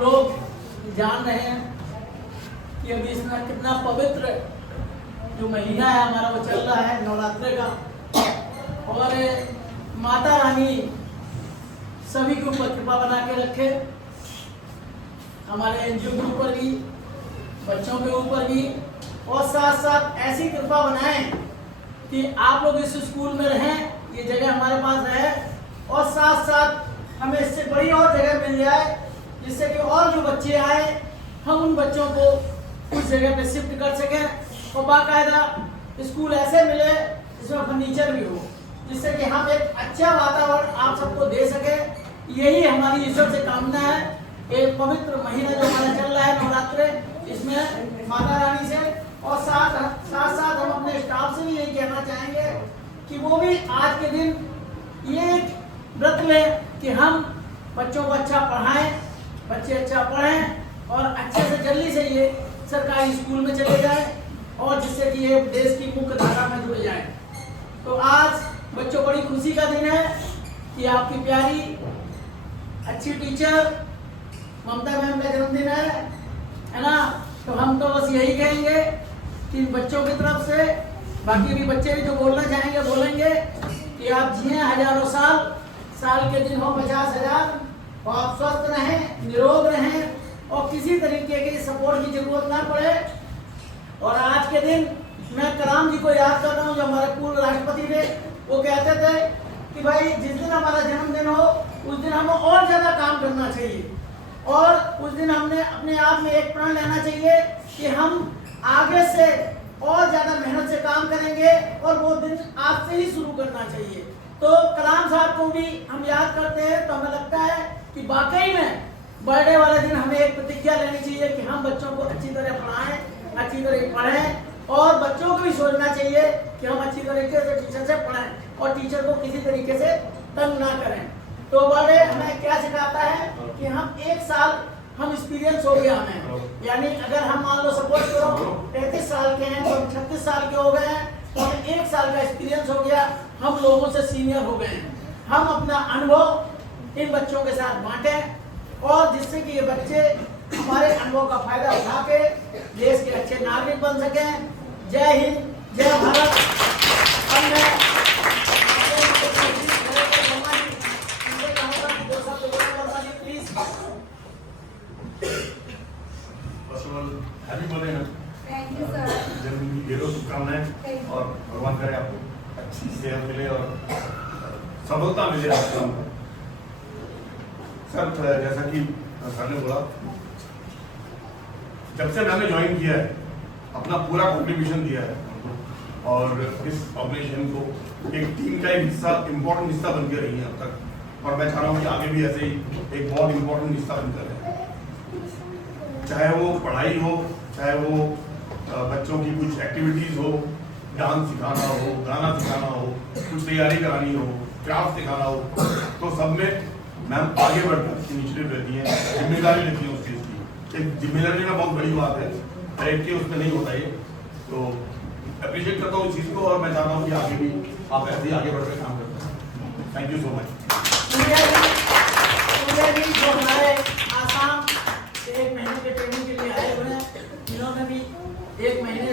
आप लोग जान रहे हैं कि अभी इसमें कितना पवित्र जो महीना है हमारा वो चल रहा है नवरात्रि का, और माता रानी सभी के ऊपर कृपा बना के रखे, हमारे एनजीओ के ऊपर भी, बच्चों के ऊपर भी, और साथ साथ ऐसी कृपा बनाएं कि आप लोग इस स्कूल में रहें, ये जगह हमारे पास रहे, और साथ साथ हमें इससे बड़ी और जगह मिल जाए जिससे कि और जो बच्चे आए हम उन बच्चों को उस जगह पे शिफ्ट कर सकें और बाकायदा स्कूल ऐसे मिले जिसमें फर्नीचर भी हो, जिससे कि हम एक अच्छा वातावरण आप सबको दे सके। यही हमारी ईश्वर से कामना है। एक पवित्र महीना जो हमारा चल रहा है नवरात्रि, इसमें माता रानी से और साथ साथ हम अपने स्टाफ से भी यही कहना चाहेंगे कि वो भी आज के दिन ये व्रत लें कि हम बच्चों को अच्छा पढ़ाएं, बच्चे अच्छा पढ़ें और अच्छे से जल्दी से ये सरकारी स्कूल में चले जाएं और जिससे कि ये देश की मुख्य धारा में जुड़ जाएं। तो आज बच्चों बड़ी खुशी का दिन है कि आपकी प्यारी अच्छी टीचर ममता मैम का जन्मदिन है ना। तो हम तो बस यही कहेंगे कि बच्चों की तरफ से, बाकी भी बच्चे भी जो बोलना चाहेंगे बोलेंगे कि आप जिए हजारों साल, साल के दिन हो 50,000, और आप स्वस्थ रहें, निरोग रहें और किसी तरीके की सपोर्ट की जरूरत ना पड़े। और आज के दिन मैं कलाम जी को याद कर रहा हूँ जो हमारे पूर्व राष्ट्रपति थे। वो कहते थे कि भाई जिस दिन हमारा जन्मदिन हो उस दिन हमें और ज्यादा काम करना चाहिए, और उस दिन हमने अपने आप में एक प्रण लेना चाहिए कि हम आगे से और ज्यादा मेहनत से काम करेंगे और वो दिन आज से ही शुरू करना चाहिए। तो कलाम साहब को भी हम याद करते हैं तो हमें लगता है कि वाकई में बर्थडे वाले दिन हमें एक प्रतिज्ञा लेनी चाहिए कि हम बच्चों को अच्छी तरह पढ़ाएं, अच्छी तरह पढ़ें, और बच्चों को भी सोचना चाहिए कि हम अच्छी तरीके से टीचर से पढ़ें और टीचर को किसी तरीके से तंग ना करें। तो बर्थडे हमें क्या सिखाता है कि हम एक साल हम एक्सपीरियंस हो गया हमें, यानी अगर हम मान लो सपोज करो 33 साल के हैं तो हम 36 साल के हो गए हैं, तो हमें एक साल का एक्सपीरियंस हो गया, हम लोगों से सीनियर हो गए हैं। हम अपना अनुभव इन बच्चों के साथ बांटें और जिससे कि ये बच्चे हमारे अनुभव का फायदा उठा के देश के अच्छे नागरिक बन सकें। जय हिंद, जय Bharat. Happy birthday ma'am. Thank you sir. जन्मदिन की ढेरों शुभकामनाएं और भगवान करे आपको अच्छी सेहत मिले और सफलता मिले आपके काम में। सर जैसा कि सर ने बोला, जब से मैंने ज्वाइन किया है अपना पूरा कॉन्ट्रीब्यूशन दिया है और इस ऑर्गेनाइजेशन को एक टीम का एक हिस्सा, इम्पोर्टेंट हिस्सा बन के रही है अब तक, और मैं चाह रहा हूँ कि आगे भी ऐसे ही एक बहुत इम्पोर्टेंट हिस्सा बनकर रहे, चाहे वो पढ़ाई हो, चाहे वो बच्चों की कुछ एक्टिविटीज हो, डांस सिखाना हो, गाना सिखाना हो, कुछ तैयारी करानी हो, क्राफ्ट सिखाना हो, तो सब में मैम आगे बढ़कर इनिशिएटिव रहती है, जिम्मेदारी लेती है उस चीज़ की। एक जिम्मेदारी लेना बहुत बड़ी बात है, डायरेक्ट के उसमें नहीं होता ये, तो अप्रिशिएट करता हूँ इस चीज़ को और मैं चाहता हूँ कि आगे भी आप ऐसे ही आगे बढ़कर काम करते हैं। Thank you so much. जो हमारे आसाम से 1 महीने के ट्रेनिंग के लिए आए हुए हैं, इन्होंने भी 1 महीने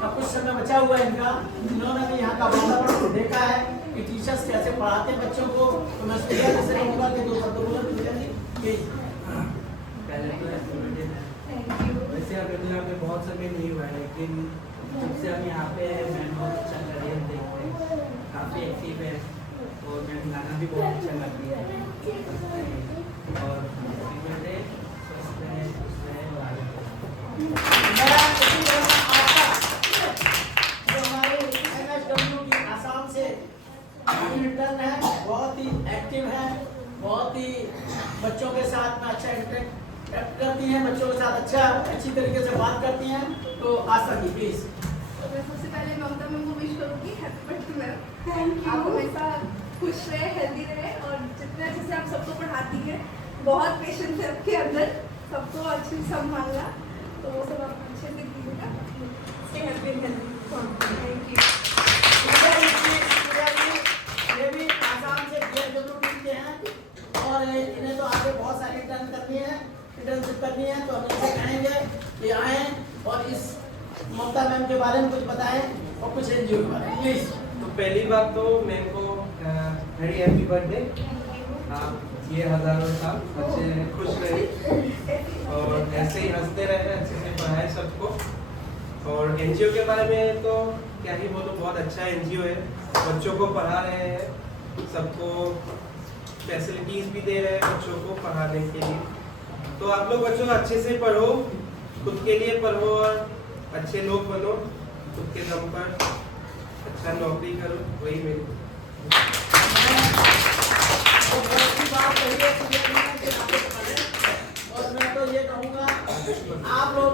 का कुछ समय बचा हुआ है इनका, इन्होंने भी यहाँ का वातावरण देखा है कि टीचर्स कैसे पढ़ाते हैं बच्चों को। तो मैं सुनिया जैसे कहूँगा कि 2 शब्द बोलेंगे। वैसे अगर तो यहाँ पे बहुत समय नहीं हुआ है, लेकिन जब से हम यहाँ पे मैम बहुत अच्छा कर रहे हैं, देखते हैं काफ़ी एक्टिव है और मैम गाना भी बहुत अच्छा गाती है और स्वस्थ रहे, खुश रहे और आगे जो हमारे MSW की आसाम से इंटर्न है, बहुत ही एक्टिव है, बहुत ही बच्चों के साथ में अच्छा इंटरेक्ट करती हैं, बच्चों के साथ अच्छी तरीके से बात करती हैं। तो आशा जी प्लीज। तो मैं सबसे पहले ममता मैम को विश करूँगी happy birthday ma'am. Thank you. आप हमेशा खुश रहे, हेल्दी रहे और जितने अच्छे से आप सबको पढ़ाती हैं, बहुत पेशेंस है आपके अंदर, सबको अच्छे से संभालना, तो वो सब आप अच्छे से कीजिएगा। Stay happy and healthy. Thank you. ये भी आसाम से DSW के हैं और इन्हें तो आगे बहुत सारी इंटर्न करनी है। बारे में कुछ बताएं और कुछ एनजीओ के बारे में प्लीज। तो पहली बात तो मेरे को वेरी हैप्पी बर्थडे। आप ये हज़ारों साल अच्छे खुश रहे और ऐसे ही हंसते रहे, अच्छे से पढ़ाए सबको। और एनजीओ के बारे में तो क्या ही बोलूं, बहुत अच्छा एनजीओ है, बच्चों को पढ़ा रहे हैं, सबको फैसिलिटीज़ भी दे रहे हैं बच्चों को पढ़ाने के लिए। तो आप लोग बच्चों अच्छे से पढ़ो, खुद के लिए पढ़ो और अच्छे लोग बनो, खुद के दम पर अच्छा नौकरी करो, वही मेरी और मैं तो ये कहूँगा आप लोग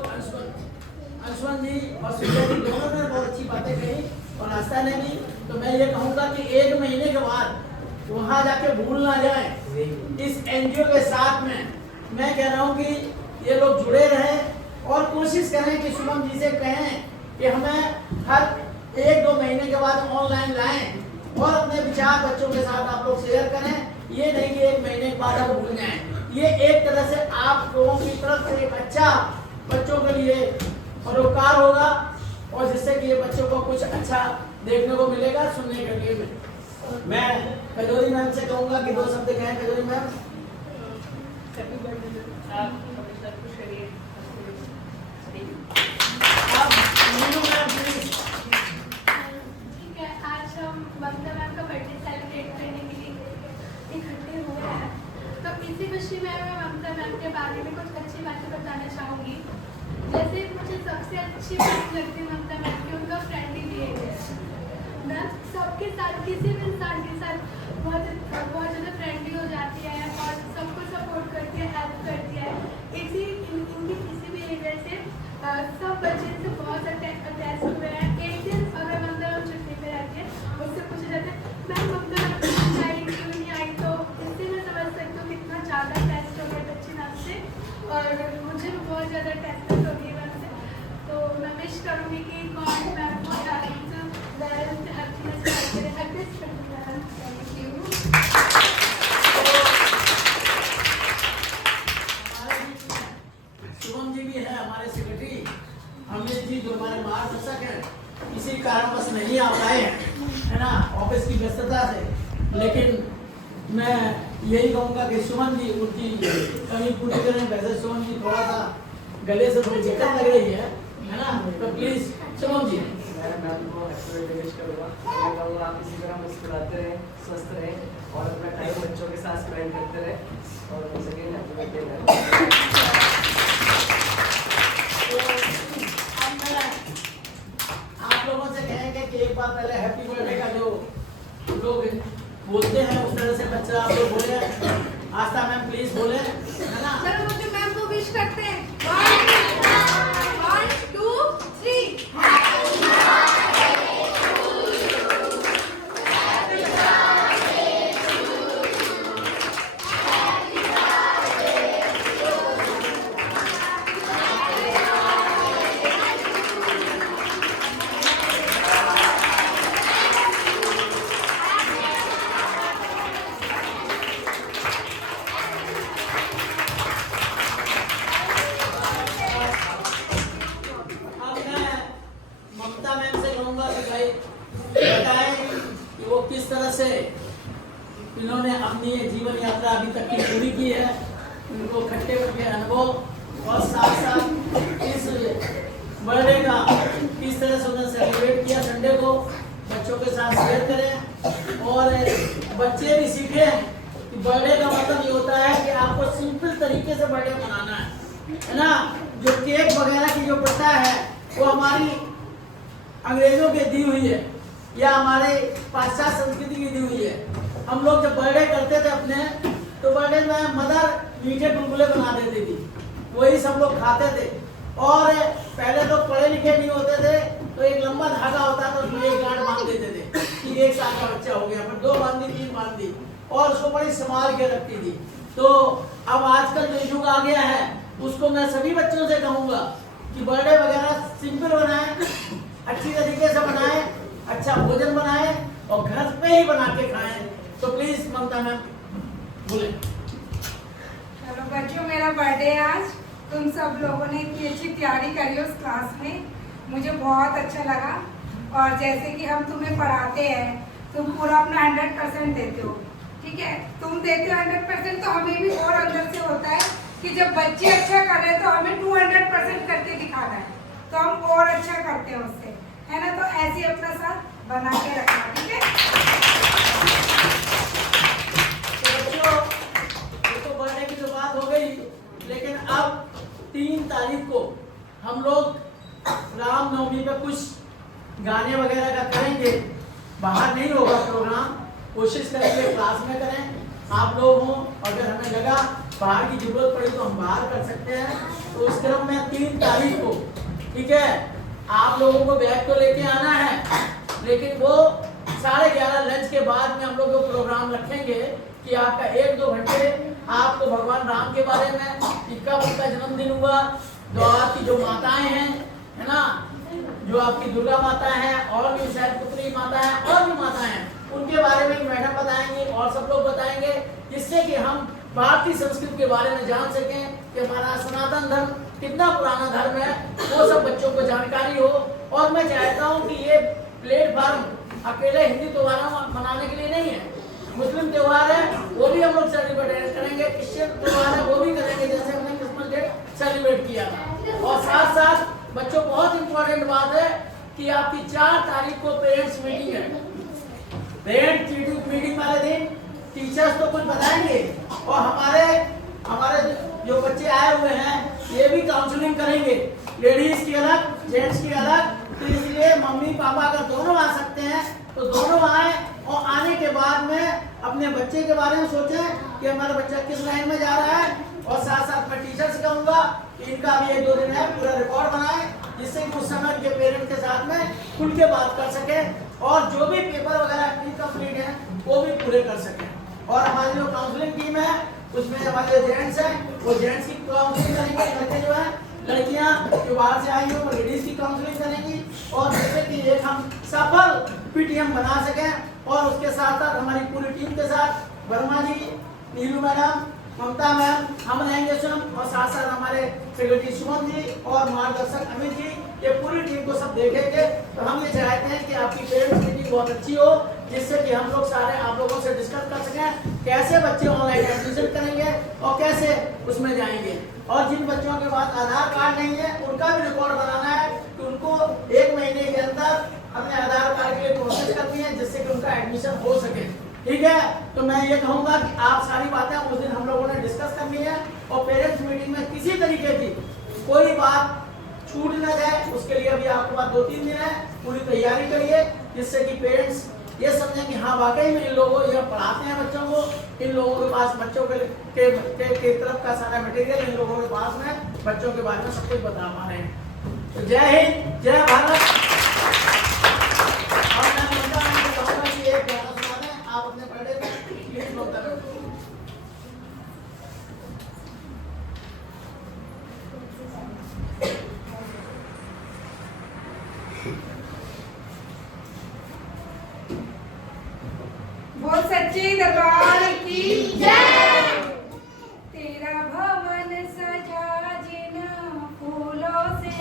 अंशुमन जी और सुजय जी दोनों ने बहुत अच्छी बातें कही और आस्था ने भी। तो मैं ये कहूँगा कि 1 महीने के बाद वहाँ जाके भूल ना जाए इस एनजीओ के साथ में। मैं कह रहा हूँ कि ये लोग जुड़े रहें और कोशिश करें कि शुभम जी से कहें कि हमें हर 1-2 महीने के बाद ऑनलाइन लाएं और अपने विचार बच्चों के साथ आप लोग शेयर करें। ये नहीं कि 1 महीने के बाद आप भूल जाएं। ये एक तरह से आप लोगों की तरफ से एक अच्छा बच्चों के लिए परोपकार होगा और जिससे कि ये बच्चों को कुछ अच्छा देखने को मिलेगा, सुनने के लिए। मैं कजोरी मैम से कहूँगा कि 2 शब्द कहें। कजोरी मैम, ठीक है, आज हम ममता मैम का बर्थडे सेलिब्रेट करने के लिए इकट्ठे हुए हैं। तो इसी खुशी में मैं ममता मैम के बारे में कुछ अच्छी बातें बताना चाहूँगी। जैसे मुझे सबसे अच्छी बात लगती है ममता मैम की उनका फ्रेंडली बिहेवियर। मैम सबके साथ, किसी भी इंसान के साथ बहुत ज़्यादा फ्रेंडली हो जाती है और सबको सपोर्ट करती है, हेल्प करती है। इनकी किसी बिहेवियर से सब बच्चे से बहुत अटैच हुए हैं। एक दिन अगर ममता मैम छुट्टी पे रहती है, उससे पूछा जाता है मैम ममता मैम आई क्यों नहीं आई, तो इससे मैं समझ सकती हूँ कितना ज़्यादा अटैच हो गया बच्ची मैम से और मुझे भी बहुत ज़्यादा अटैचमेंट हो गई मैम से। तो मैं विश करूँगी कि गॉड मैम को शुभम जी भी है हमारे सेक्रेटरी, अमित जी जो हमारे मार्गदर्शक हैं, किसी कारणवश नहीं आ पाए हैं, है ना, ऑफिस की व्यस्तता से। लेकिन मैं यही कहूँगा कि सुमन जी उनकी कमी पूरी करें। वैसे सुमन जी थोड़ा सा गले से थोड़ी दिक्कत लग रही है ना, तो प्लीज सुमन जी। मैं मैम को हैप्पी बर्थडे विश करूँगा। मैं कहूँगा आप इसी तरह मुस्कुराते रहें, स्वस्थ रहें और अपना टाइम बच्चों के साथ स्पेंड करते रहें और उनसे के हैप्पी बर्थडे। आप लोगों से कहेंगे कि एक बार पहले हैप्पी बर्थडे का जो लोग बोलते हैं उस तरह से बच्चा आप लोग बोले। आस्था मैम प्लीज बोले, है ना। चलो मुझे मैम को विश करते हैं। 1 2 3 अब मैं ममता मैम से कहूँगा कि भाई बताएं कि वो किस तरह से इन्होंने अपनी जीवन यात्रा अभी तक की पूरी की है, उनको खट्टे मीठे अनुभव और साथ साथ इस बर्थडे का किस तरह से उन्होंने सेलिब्रेट किया संडे को बच्चों के साथ शेयर करें और बच्चे भी सीखें कि बर्थडे का मतलब ये होता है कि आपको सिंपल तरीके से बर्थडे मनाना है ना। जो केक वगैरह की जो प्रथा है वो हमारी अंग्रेजों की दी हुई है या हमारे पाश्चात्य संस्कृति की दी हुई है। हम लोग जब बर्थडे करते थे अपने, तो बर्थडे में मदर मीठे गुलगुले बना देती थी, वही सब लोग खाते थे। और पहले तो पढ़े लिखे नहीं होते थे, तो एक लंबा धागा होता था, उसमें एक गांठ बांध देते थे कि 1 साल का बच्चा हो गया, फिर 2 बांध दी, 3 बांध दी और उसको बड़ी संभाल के रखती थी। तो अब आजकल जो युग आ गया है, उसको मैं सभी बच्चों से कहूँगा कि बर्थडे वगैरह सिंपल बनाएं, अच्छी तरीके से बनाएं, अच्छा भोजन बनाएं और घर पे ही बना के खाएं। तो प्लीज ममता मैम बोले। चलो बच्चों, मेरा बर्थडे आज, तुम सब लोगों ने इतनी अच्छी तैयारी करी उस क्लास में मुझे बहुत अच्छा लगा। और जैसे कि हम तुम्हें पढ़ाते हैं, तुम पूरा अपना 100% देते हो, ठीक है। तुम देते हो 100%, तो हमें भी और अंदर से होता है कि जब बच्चे अच्छा कर रहे हैं तो हमें 200% करके दिखाना है, तो हम और अच्छा करते हैं उससे, है ना। तो ऐसे ही अपना साथ बना के रखना, ठीक है। तो बच्चों, ये तो बर्थडे की तो बात हो गई, लेकिन अब 3 तारीख को हम लोग रामनवमी पे कुछ गाने वगैरह का करेंगे। बाहर नहीं होगा प्रोग्राम, कोशिश करेंगे क्लास में करें। आप लोग हों, अगर हमें लगा बाहर की जरूरत पड़ी तो हम बाहर कर सकते हैं। तो उस क्रम में 3 तारीख को, ठीक है, आप लोगों को बैग तो लेके आना है, लेकिन वो 11:30 लंच के बाद में हम लोग वो प्रोग्राम रखेंगे कि आपका 1-2 घंटे आपको भगवान राम के बारे में, कि कब उनका जन्मदिन हुआ, जो आपकी जो माताएं हैं, है ना, जो आपकी दुर्गा माता है और भी शायद पुत्री माता है और भी माता हैं, उनके बारे में मैडम बताएंगे और सब लोग बताएंगे, जिससे कि हम भारतीय संस्कृति के बारे में जान सकें कि हमारा सनातन धर्म कितना पुराना धर्म है, वो सब बच्चों को जानकारी हो। और मैं चाहता हूँ कि ये प्लेटफार्म अकेले हिंदी त्योहार मनाने के लिए नहीं है, मुस्लिम त्योहार है वो भी हम लोग सेलिब्रेट करेंगे, क्रिश्चियन त्योहार है वो भी करेंगे, जैसे हमने क्रिसमस डे सेलिब्रेट किया था। और साथ साथ बच्चों, बहुत इंपॉर्टेंट बात है कि आपकी 4 तारीख को पेरेंट्स मीटिंग है। पेरेंट्स मीटिंग वाले दिन टीचर्स तो कुछ बताएंगे और हमारे जो बच्चे आए हुए हैं ये भी काउंसलिंग करेंगे, लेडीज की अलग, जेंट्स की अलग। तो इसलिए मम्मी पापा अगर दोनों आ सकते हैं तो दोनों आए, और आने के बाद में अपने बच्चे के बारे में सोचें कि हमारा बच्चा किस लाइन में जा रहा है। और साथ साथ मैं टीचर से कहूँगा कि इनका भी 1-2 दिन है, पूरा रिकॉर्ड बनाएं, जिससे कि उस समय के पेरेंट्स के साथ में खुल के बात कर सकें और जो भी पेपर वगैरह इनकम्प्लीट हैं वो भी पूरे कर सकें। और हमारी जो काउंसलिंग टीम है उसमें हमारे जेंट्स हैं, वो जेंट्स की काउंसलिंग करेंगे, लड़के जो है, लड़कियां जो बाहर से आई हो वो लेडीज की काउंसलिंग करेंगी, और जैसे कि एक हम सफल पीटीएम बना सकें। और उसके साथ साथ हमारी पूरी टीम के साथ वर्मा जी, नीलू मैडम, ममता मैम, हम रहेंगे स्वयं, और साथ साथ हमारे सेक्रेटरी सुमन जी और मार्गदर्शक अमित जी, ये पूरी टीम को सब देखेंगे। तो हम ये चाहते हैं कि आपकी पेरेंट्स मीटिंग बहुत अच्छी हो, जिससे कि हम लोग सारे आप लोगों से डिस्कस कर सकें कैसे बच्चे ऑनलाइन एडमिशन करेंगे और कैसे उसमें जाएंगे। और जिन बच्चों के पास आधार कार्ड नहीं है उनका भी रिकॉर्ड बनाना है कि उनको 1 महीने के अंदर अपने आधार कार्ड के लिए प्रोसेस करनी है, जिससे कि उनका एडमिशन हो सके, ठीक है। तो मैं ये कहूँगा कि आप सारी बातें उस दिन हम लोगों ने डिस्कस करनी है, और पेरेंट्स मीटिंग में किसी तरीके की कोई बात छूट न जाए, उसके लिए अभी आपके पास 2-3 दिन है, पूरी तैयारी करिए, जिससे कि पेरेंट्स ये समझें कि हाँ वाकई में इन लोगों ये पढ़ाते हैं बच्चों को, इन लोगों के पास बच्चों के तरफ का सारा मटेरियल इन लोगों के पास में बच्चों के बारे में सब कुछ बता पा रहे हैं। तो जय हिंद, जय भारत। और मैं कहूँगा कि एक गाना सुना दें आप अपने बर्थडे में, प्लीज बोलता रहो। बोल सच्चे दरबार की जय। तेरा भवन सजा जिन फूलों से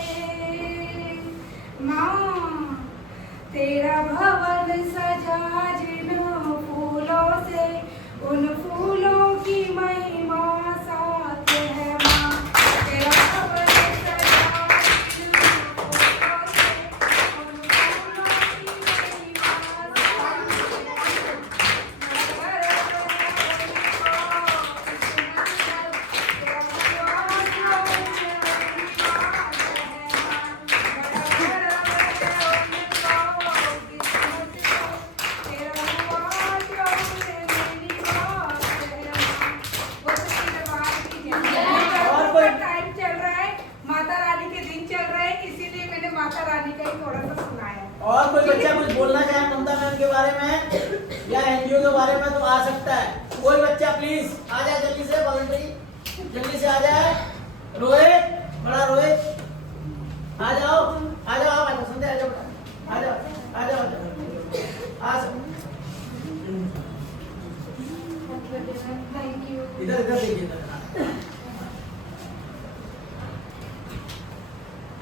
माँ, तेरा भवन सजा जिन फूलों से, उन फूलों की महिमा साथ है माँ। तेरा भवन सजा जिन फूलों से, उन फूलों की महिमा साथ है माँ। माता रानी का ही थोड़ा सा सुनाया। और कोई बच्चा कुछ बोलना चाहे ममता मैम के बारे में या एनजीओ के बारे में तो आ सकता है। कोई बच्चा प्लीज आ जाए जल्दी से, वॉलंटरी जल्दी से आ जाए। रोहित, बड़ा रोहित, आ जाओ आ जाओ, आप संजय आ जाओ, आ जाओ आ जाओ आ जाओ, थैंक यू। इधर इधर देखिए इधर।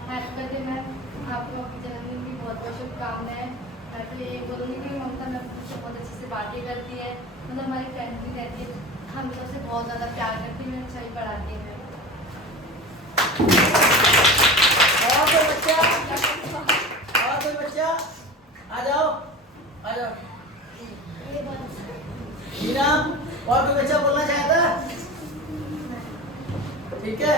हैप्पी बर्थडे मैम, आप शुभकामनाएं। मैं तो ये बोलूँगी कि ममता मैम मुझसे बहुत अच्छे से बातें करती है, मतलब हमारी फ्रेंड भी रहती है, हम सबसे बहुत ज़्यादा प्यार करती है, अच्छा ही पढ़ाती है। और कोई बच्चा आ जाओ आ जाओ। मीरा, और कोई बच्चा बोलना चाहता है? ठीक है।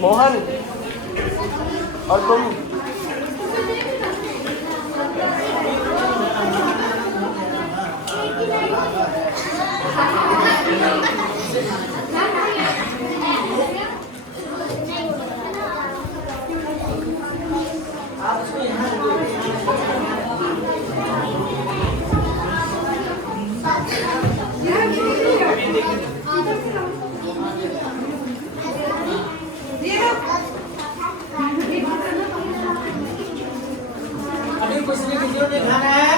मोहन और तुम आप उसको यहाँ अभी कुछ नहीं, किसी ने खाना है?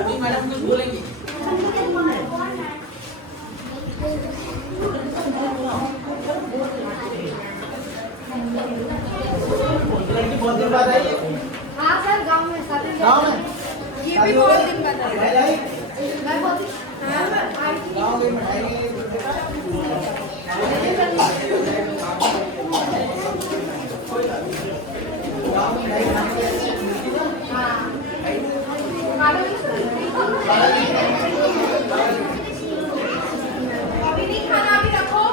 अभी मैडम कुछ बोलेंगी। लड़की बहुत दिन बाद आई है। हाँ सर, गाँव में शादी गाँव में ये भी बहुत दिन बाद आई। मिठाई लाई? मैं बहुत गाँव गई मिठाई गाँव में मिठाई खाने के अभी नहीं खाना, अभी रखो।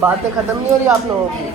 बातें खत्म नहीं हो रही आप लोगों की।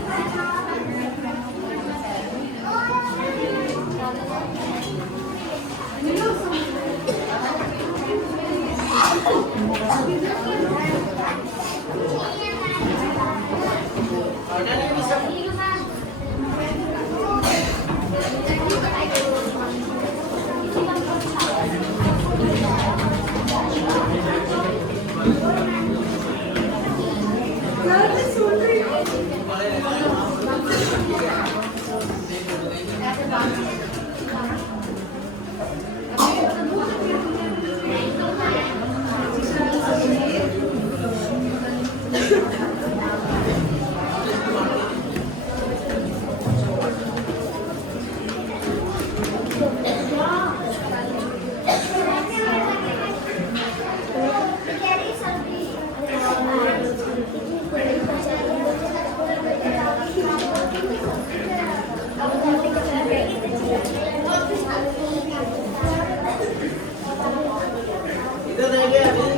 इधर रह गए अभी।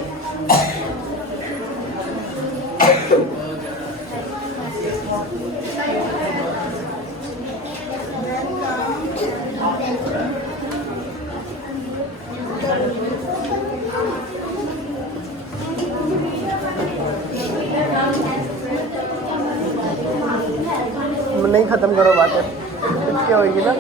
नहीं खत्म करो बातें, इतनी होगी ना।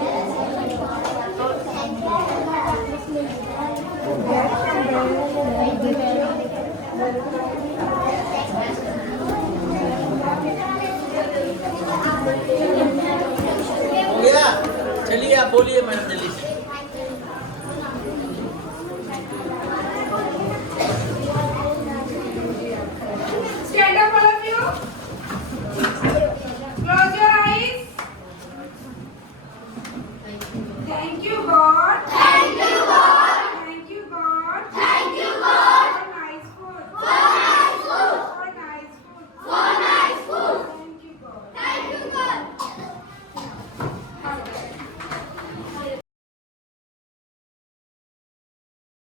हो गया? चलिए आप बोलिए मैडम।